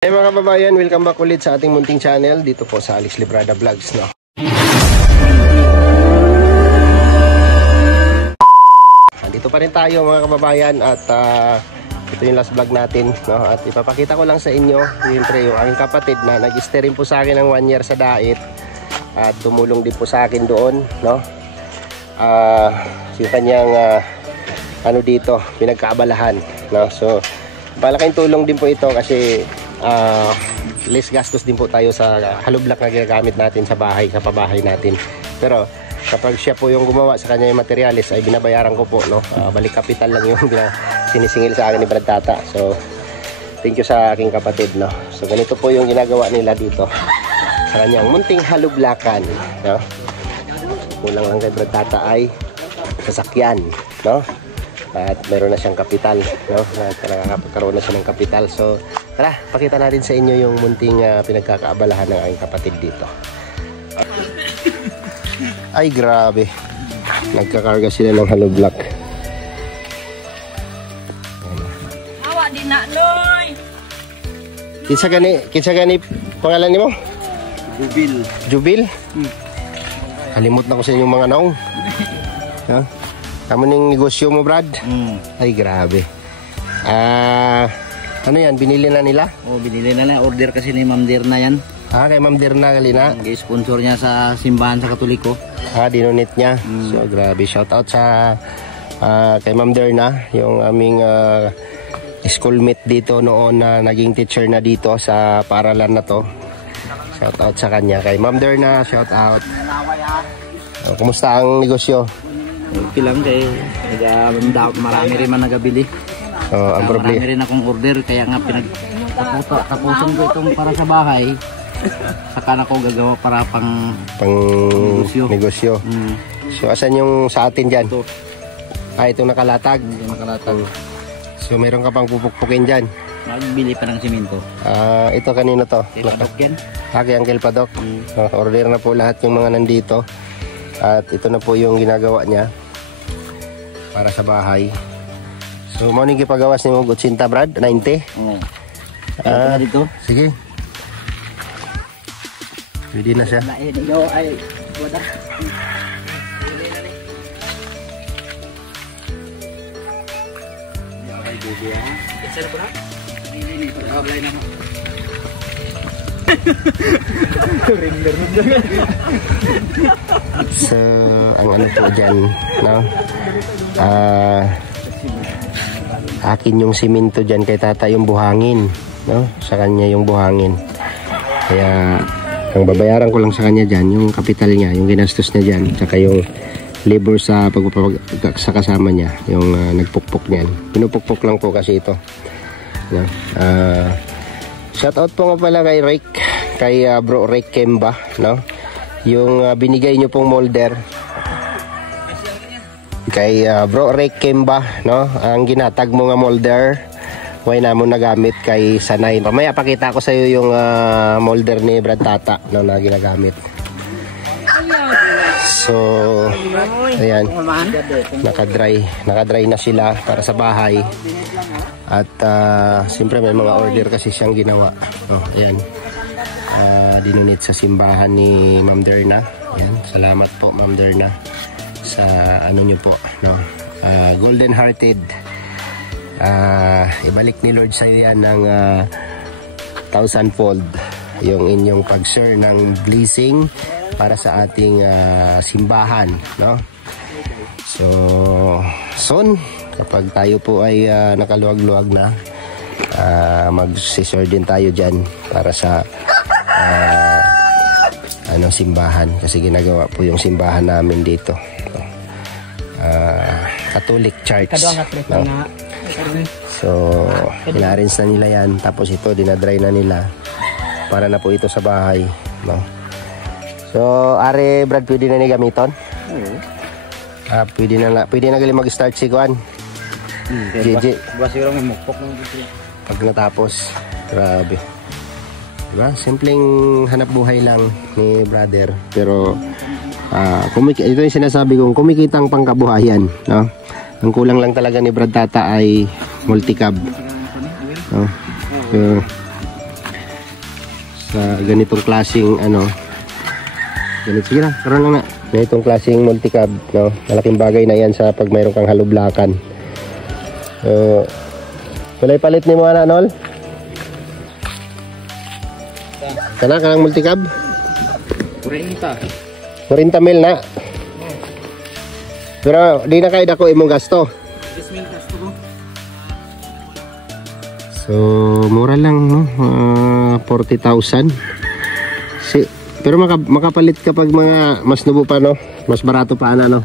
Hey mga kababayan, welcome back ulit sa ating munting channel dito po sa Alex Librada Vlogs, no? Dito pa rin tayo mga kababayan at ito yung last vlog natin, no? At ipapakita ko lang sa inyo yung aking kapatid na nag-stay rin po sa akin ng 1 year sa Dait at tumulong din po sa akin doon, no? Yung kanyang ano dito, pinagkaabalahan, no? So malaking tulong din po ito kasi less gastos din po tayo sa hollow block na ginagamit natin sa bahay, sa pabahay natin. Pero kapag siya po yung gumawa sa kanya yung materials ay binabayaran ko po, no? Balik kapital lang yung sinisingil sa akin ni Brad Tata. So thank you sa aking kapatid, no? So ganito po yung ginagawa nila dito sa kanyang munting hollow blockan, no? Kulang lang kay Brad Tata ay sasakyan, no? At meron na siyang kapital, no? Nakakapagkaroon na siya ng kapital. So tara, pakita natin sa inyo yung munting pinagkakaabalahan ng aking kapatid dito. Ay grabe, nagkakarga sila ng hollow block. Awa din na, Loy! Kinsa gani pangalan nimo? Jubil. Jubil? Kalimot na ko sa inyong mga naong. Ha? Kamu ning negosyo mo, Brad? Ay grabe. Ano yan, binili na nila? Oh, binili na na. Order kasi ni Ma'am Dirna yan. Kay Ma'am Dirna kalina? Sponsor niya sa simbahan sa Katoliko. Dinonate niya. So grabe, shout out sa kay Ma'am Dirna, yung aming schoolmate dito noon na naging teacher na dito sa paaralan na to. Shout out sa kanya. Kay Ma'am Dirna, shout out. Kumusta ang negosyo? Okay lang kay marami rin man nagabili. Ang problema. Marami rin akong order kaya nga tapusin ko itong para sa bahay. Saka na ko gagawa para pang negosyo. So asan yung sa atin dyan? Ito. Itong nakalatag. So meron ka pang pupukpukin dyan? Magbili pa ng simento. Ito kanino to? Kay Padok yan. Kay Uncle Padok. Order na po lahat yung mga nandito. At ito na po yung ginagawa niya para sa bahay. So mo ning gipagawas nimo 80, Brad? 90? Dito. Sige. Pwede na siya. Ay, wala. So, ang ano po dyan, no? Akin yung simento dyan kay Tata yung buhangin, no? Sa kanya yung buhangin. Kaya ang babayaran ko lang sa kanya dyan yung kapital niya, yung ginastos niya dyan, saka yung labor sa sa kasama niya, yung nagpukpok niyan. Pinupukpok lang po kasi ito, no? Shout out po nga pala kay Rick, kay Bro Rick Kemba, no? Yung binigay nyo pong molder kay Bro Rick Kemba, no? Ang ginatag mo nga molder why na mo nagamit kay Sanay. Mamaya pakita ko sa iyo yung molder ni Brad Tata, no, na ginagamit. So ayan, nakadry na sila para sa bahay. At siyempre may mga order kasi siyang ginawa. Ayan, dinonate sa simbahan ni Ma'am Derna. Ayan, salamat po Ma'am Derna sa ano nyo po, no? Golden hearted. Ibalik ni Lord sa iyo yan ng 1,000-fold yung inyong pag-share ng blessing para sa ating simbahan, no? So soon, kapag tayo po ay nakaluwag-luwag na, mag-share din tayo dyan para sa simbahan, kasi ginagawa po yung simbahan namin dito, Catholic Church, no? So ina-arrange na nila yan, tapos ito dinadry na nila para na po ito sa bahay, no? So are Brad, pwede na ni gamiton? Pwede na gali mag-start si Kuan. JJ. Basiro may mukpok ng pag natapos, grabe. Diba? Simpleng hanap buhay lang ni brother, pero ito yung sinasabi kong kumikitang pangkabuhayan, no? Ang kulang lang talaga ni Brad Tata ay multicab, no? So, sa ganitong klaseng ano. Ganito, sige na, karoon lang na. Ganitong klaseng multi-cab, no? Malaking bagay na yan sa pag mayroon kang halublakan. Walay palit ni mo na, Nol? Kana kanang multi-cab? 40 mil na. Pero di na kayo dako imong gasto. So mura lang, no? 40,000. Pero makapalit kapag mga mas nubo pa, no? Mas barato pa ana, no?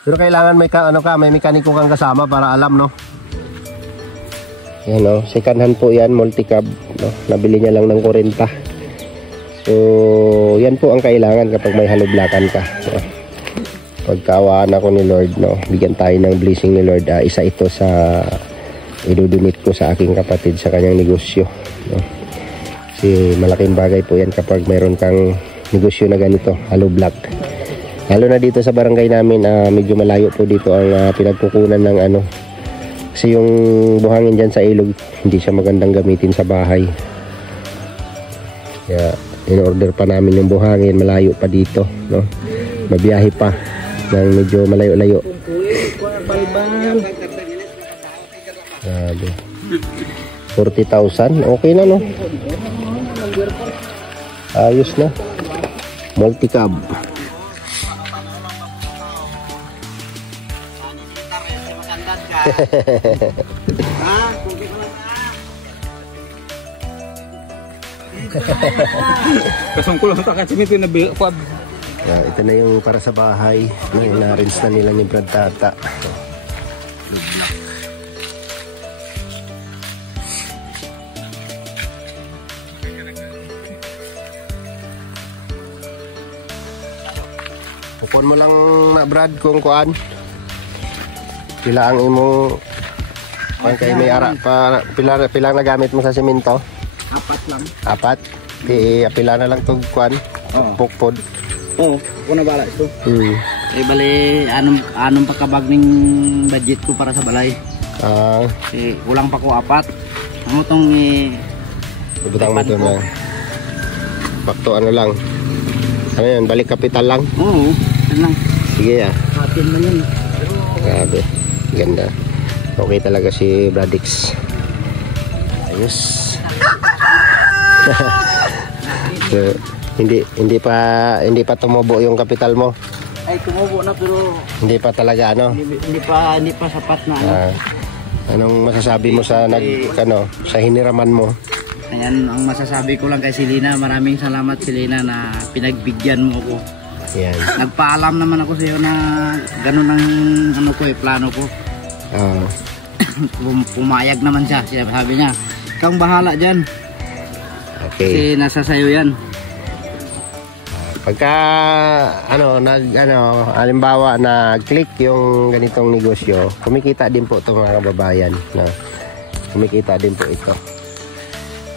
Pero kailangan may may mekaniko kang kasama para alam, no? Yan, no? Second hand po yan, multi-cab, no? Nabili niya lang ng 40. So yan po ang kailangan kapag may halublakan ka, no? Pagkaawaan ako ni Lord, no? Bigyan tayo ng blessing ni Lord. Isa ito sa idudunit ko sa aking kapatid sa kanyang negosyo, no? Kasi malaking bagay po yan kapag mayroon kang negosyo na ganito, halublak. Lalo na dito sa barangay namin, medyo malayo po dito ang pinagkukunan ng ano. Kasi yung buhangin dyan sa ilog, hindi siya magandang gamitin sa bahay. Kaya in-order pa namin yung buhangin, malayo pa dito, no? Mabiyahe pa ng medyo malayo-layo. Grabe. 40,000, okay na, no? Ayos na. Multi-cab. Kasungkulang takat simito na bilkwab. Ito na yung para sa bahay. Na-rinse na nila ni Brad Tata. Upon mo lang na, Brad, kung kuan. Pila ang imo kay may ara pa pila na gamit mo sa semento? 4 lang. 4? Pila na lang tug kuan. Pukpod. Oo, kuna bala ito. Bali anong pagkabag ning budget ko para sa balay. Ulang pa ko 4. Ano tong ibutang mo to na. Bakto ano lang. Ano yan, balik kapital lang? Oo, yan lang. Sige Atin man yan. Grabe, ganda. Okay talaga si Bradix. Ayos. So, hindi pa tumubo yung kapital mo. Ay, tumubo na pero hindi pa talaga ano. Hindi pa sapat na ano. Anong masasabi mo sa sa hiniraman mo? Ayan, ang masasabi ko lang kay Selena, maraming salamat Selena na pinagbigyan mo ako. Yan. Nagpaalam naman ako sa iyo na ganun ang ano ko plano ko. Pumayag naman siya. Sabi niya, ikaw ang bahala dyan. Okay. Kasi nasa sayo yan. Pagka halimbawa nag-click yung ganitong negosyo, kumikita din po itong mga kababayan, no? Kumikita din po ito.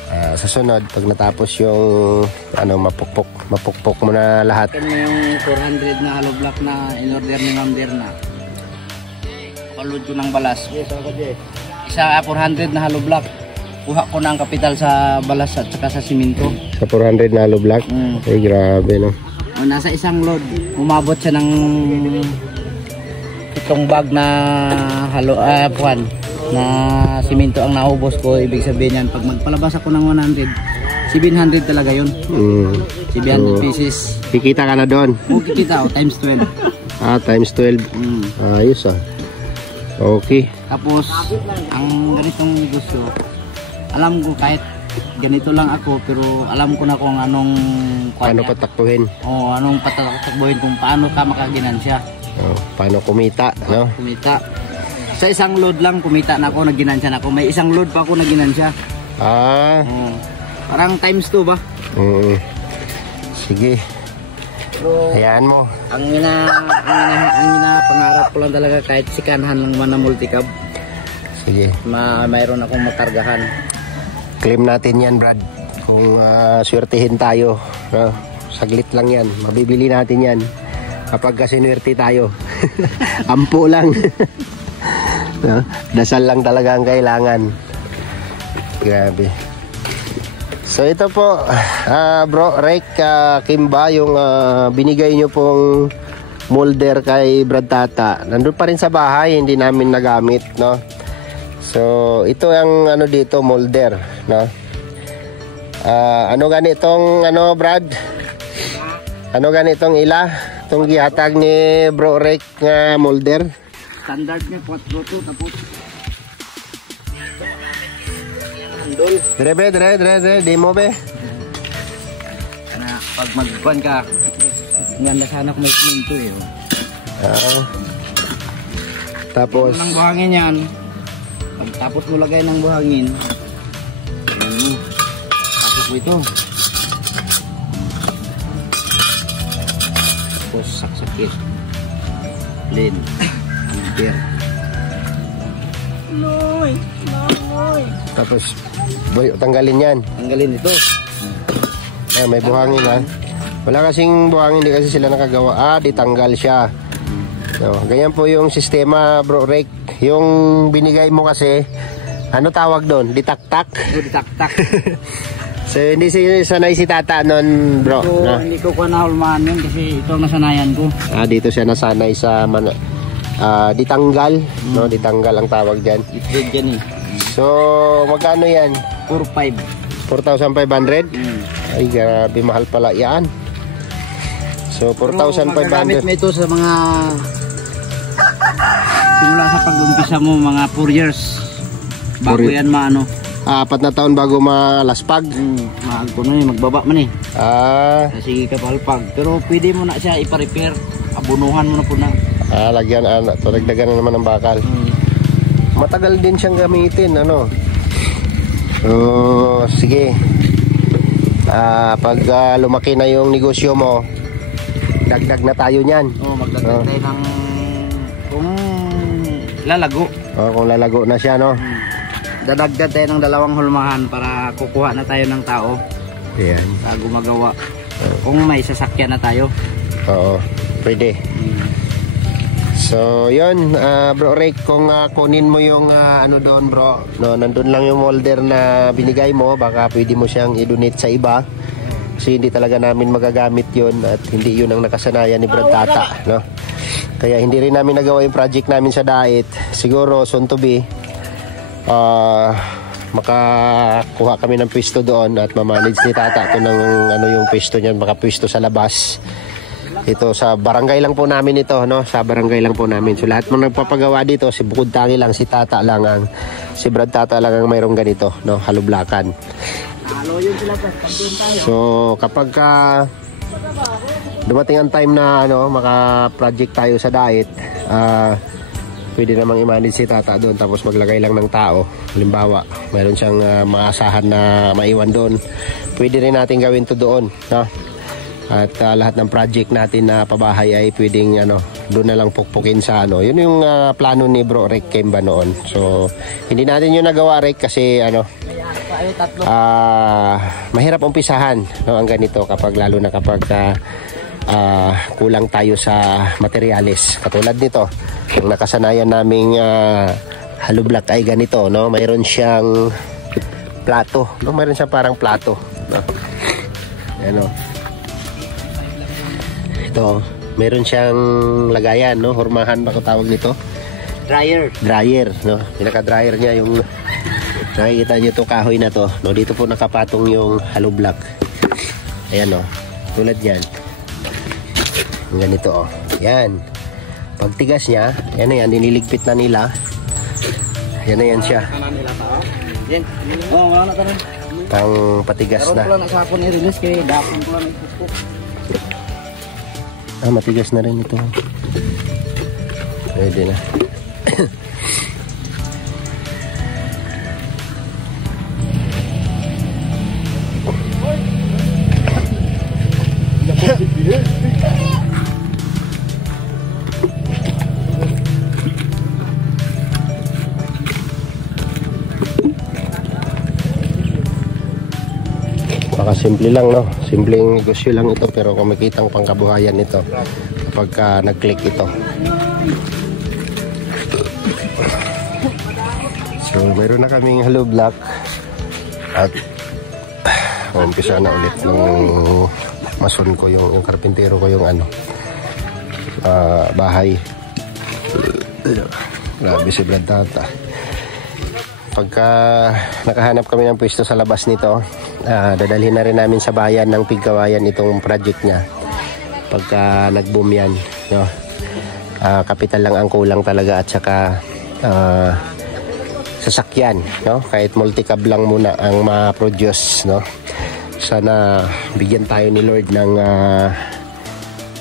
Sa sunod, pag natapos yung mapukpok mo na lahat. Ito yung 400 na hollow block na in-order ni Ma'am Derna. Palud ko ng balas. Isa 400 na hollow block. Kuha ko na ang kapital sa balas at saka sa simento. Sa 400 na hollow block? Ay, grabe, no? Nasa isang load, umabot siya ng itong bag na na simento ang naubos ko. Ibig sabihin yan, pag magpalabas ako ng 100, 700 talaga yun. 700 pieces. Kikita ka na doon? Kikita ako, times 12. Times 12. Ayos Okay. Tapos, ang ganitong negosyo, alam ko kahit ganito lang ako, pero alam ko na kung anong paano patakbuhin. Anong patakbuhin, kung paano ka makaginansya. Paano kumita, no? Kumita. Sa isang load lang kumita na ako, naginansya na ako. May isang load pa ako naginansya. Parang times 2 ba? Sige. Hayaan mo. Ang pangarap ko lang talaga kahit sikanhan lang man na multi-cab. Sige. Mayroon akong makargahan. Claim natin yan, Brad. Kung swertihin tayo, no? Saglit lang yan. Mabibili natin yan. Kapag kasinwerte tayo. Ampo lang. No? Dasal lang talaga ang kailangan. Grabe. So ito po, Bro Rek, Kimba, yung binigay nyo pong molder kay Brad Tata. Nandun pa rin sa bahay, hindi namin nagamit, no? So ito ang ano dito, molder, no? Ano ganitong ano, Brad? Ano ganitong ila? Itong gihatag ni Bro Rek nga molder? Standard niya 4-2 tapos Dire, di mo be. na pag magkuhan ka, nganda sana kung may siminto eh. Tapos ng buhangin yan. Tapos mo lagay ng buhangin. Pasok mo ito. Tapos saksakit. Lin. Ampere. Loy. tapos boy, tanggalin yan. Tanggalin ito. May buhangin ha. Wala kasing buhangin, hindi kasi sila nakagawa. Ditanggal siya. So, ganyan po yung sistema, Bro Rek. Yung binigay mo kasi, ano tawag doon? Ditaktak? Ditaktak. So hindi sanay si Tata noon, bro. So, no? Hindi ko nahulmahan yun kasi ito ang nasanayan ko. Dito siya nasanay sa ditanggal, no? Ditanggal ang tawag diyan. Itrade yan eh. So, magkano yan? 4,500. 4,500? Ay, grabe, mahal pala yan. So, 4,500. Magagamit mo ito sa mga simula sa pag-umpisa mo, mga 4 years. Bago yan maano. 4 na taon bago malaspag. Maagpo na yun, magbaba man eh. Sige ka palpag. Pero pwede mo na siya ipa-repair. Abunuhan mo na po na. Lagyan, dagdagan na naman ng bakal. Matagal din siyang gamitin, ano. So, sige. Pag lumaki na yung negosyo mo, dagdag na tayo niyan. Magdagdag tayo ng kung lalago. Kung lalago na siya, no. Dadagdag tayo ng 2 hulmahan para kukuha na tayo ng tao. Ayan. Gumagawa. Kung may sasakyan na tayo. Oo, pwede. So, yun, Bro Rek, kung kunin mo yung ano doon, bro, no, nandun lang yung molder na binigay mo, baka pwede mo siyang i-donate sa iba. Kasi hindi talaga namin magagamit yun at hindi yun ang nakasanayan ni Brad Tata, no? Kaya hindi rin namin nagawa yung project namin sa Dait. Siguro, soon to be, makakuha kami ng pwesto doon at mamanage ni Tata ito ng ano yung pwesto niyan, makapwesto sa labas. Ito sa barangay lang po namin ito, no? Sa barangay lang po namin. So lahat mga nagpapagawa dito, si bukod tangi lang, si Tata lang ang, si Brad Tata lang ang mayroong ganito, no? Halublakan. So kapag dumating ang time na ano, maka-project tayo sa Dait, pwede namang i-manage si Tata doon tapos maglagay lang ng tao. Halimbawa, mayroon siyang maasahan na maiwan doon. Pwede rin natin gawin to doon, no? At lahat ng project natin na pabahay ay pwedeng ano, doon na lang pukpukin sa ano. Yun yung plano ni Bro Rek Kimba noon. So, hindi natin yun nagawa, Rek, kasi ano, mahirap umpisahan, no, ang ganito kapag lalo na kapag kulang tayo sa materyales. Katulad nito, yung nakasanayan naming halublat ay ganito, no? Mayroon siyang plato, no? Mayroon siyang parang plato, no? Ano? Ito, mayroon siyang lagayan, no? Hormahan ba ko tawag nito? Dryer, no? Pinaka-dryer niya yung nakikita niyo to, kahoy na to, no? Dito po nakapatong yung hollow block. Ayan, no? Tulad yan. Ganito, oh. Yan. Pag tigas niya, yan na yan, diniligpit na nila. Yan na yan siya. Wala na ka rin. Pang patigas na. Karoon ko lang sa hapon i-release kaya dapon ko lang ito. Matigas na rin ito. Pwede na. Baka simple lang, no? Simpleng negosyo lang ito, pero kumikitang pangkabuhayan nito kapag nag-click ito. So, mayroon na kaming hollow block. At umpisa na ulit ng mason ko, yung karpintero ko, yung bahay. Grabe si Brad Tata. Pagka nakahanap kami ng pwesto sa labas nito, dadalhin na rin namin sa bayan ng Pigkawayan itong project niya. Pagka nag-boom yan, no? Kapital lang ang kulang talaga, at saka sasakyan, no? Kahit multi-cab lang muna ang ma-produce, no? Sana bigyan tayo ni Lord ng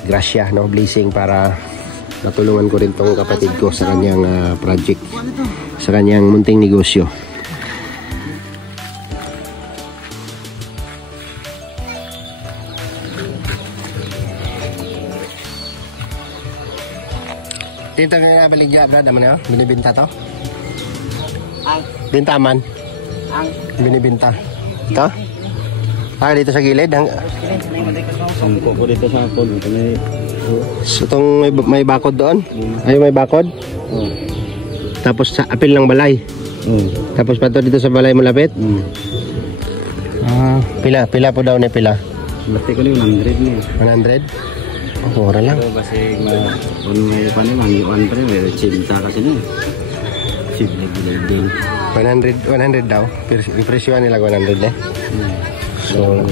grasya, no? Blessing, para natulungan ko rin tong kapatid ko sa kanyang project, sa kanyang munting negosyo. Dito nga baligya, Brad, naman na, binibinta to? Bintaman? Binibinta. Ito? Dito sa gilid? Sangko ko dito sa hapon. So, itong may bakod doon? Ay, may bakod? Tapos sa apil ng balay? Tapos pa to dito sa balay mo lapit? Pila po daw ni pila? Bati ko ni 100 niya. 100? Oh, mura lang. Kasi may paniman, 100 may cinta kasi niya. 100 daw. Presyo nila 100 eh. So,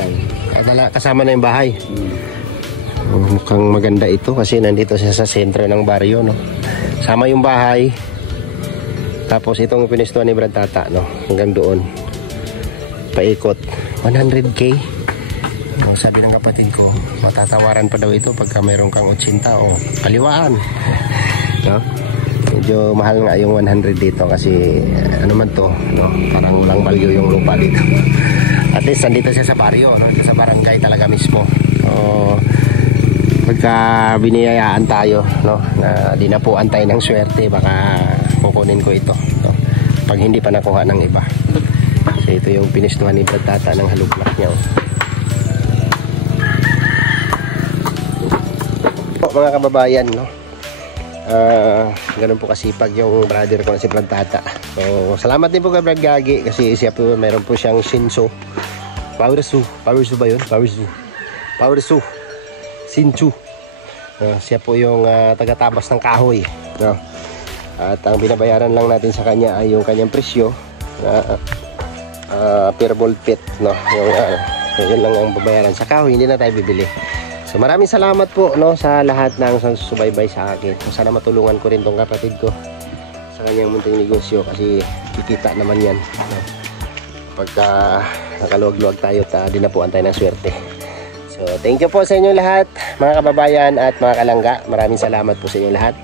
kasama na yung bahay. Mukhang maganda ito kasi nandito siya sa sentro ng baryo, no? Sama yung bahay. Tapos itong pinistuan ni Brad Tata, no? Hanggang doon. Paikot. 100K. Sabi ng kapatid ko, matatawaran pa daw ito pagka mayroon kang 80 o kaliwaan, no? Medyo mahal nga yung 100 dito kasi ano man to, no? Parang walang value yung lupa dito. At least nandito siya sa baryo, no? Sa barangay talaga mismo. So, pagka biniyayaan tayo, no? Na dinapuan tayo ng swerte, baka kukunin ko ito, no? Pag hindi pa nakuha ng iba. So ito yung pinistuhan ni Brad Tata ng halublak niya, oh. Mga kababayan, no? Ganun po kasipag yung brother ko na si Brad Tata. So, salamat din po kay Brad Gagi kasi siya po, meron po siyang Shinso. Power Su ba yun? Power Su Shinsu. Siya po yung tagatabas ng kahoy, no? At ang binabayaran lang natin sa kanya ay yung kanyang presyo per ball pit, no? Yun lang ang babayaran sa kahoy, hindi na tayo bibili. So maraming salamat po, no, sa lahat ng susubaybay sa akin. So, sana matulungan ko rin tong kapatid ko sa kanyang munting negosyo kasi kikita naman yan, no? Pagka nakaluwag-luwag tayo at dinapuan tayo ng swerte. So thank you po sa inyo lahat, mga kababayan at mga kalangga. Maraming salamat po sa inyo lahat.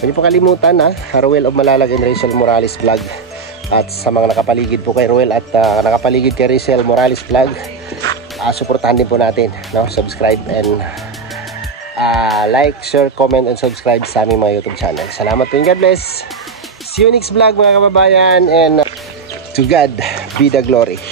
Huwag niyo po kalimutan, Ruel of Malalag and Rachel Morales Vlog. At sa mga nakapaligid po kay Ruel at nakapaligid kay Rachel Morales Vlog, suportahan din po natin, no? Subscribe and like, share, comment, and subscribe sa aming mga YouTube channel. Salamat po and God bless. See you next vlog, mga kababayan, and to God be the glory.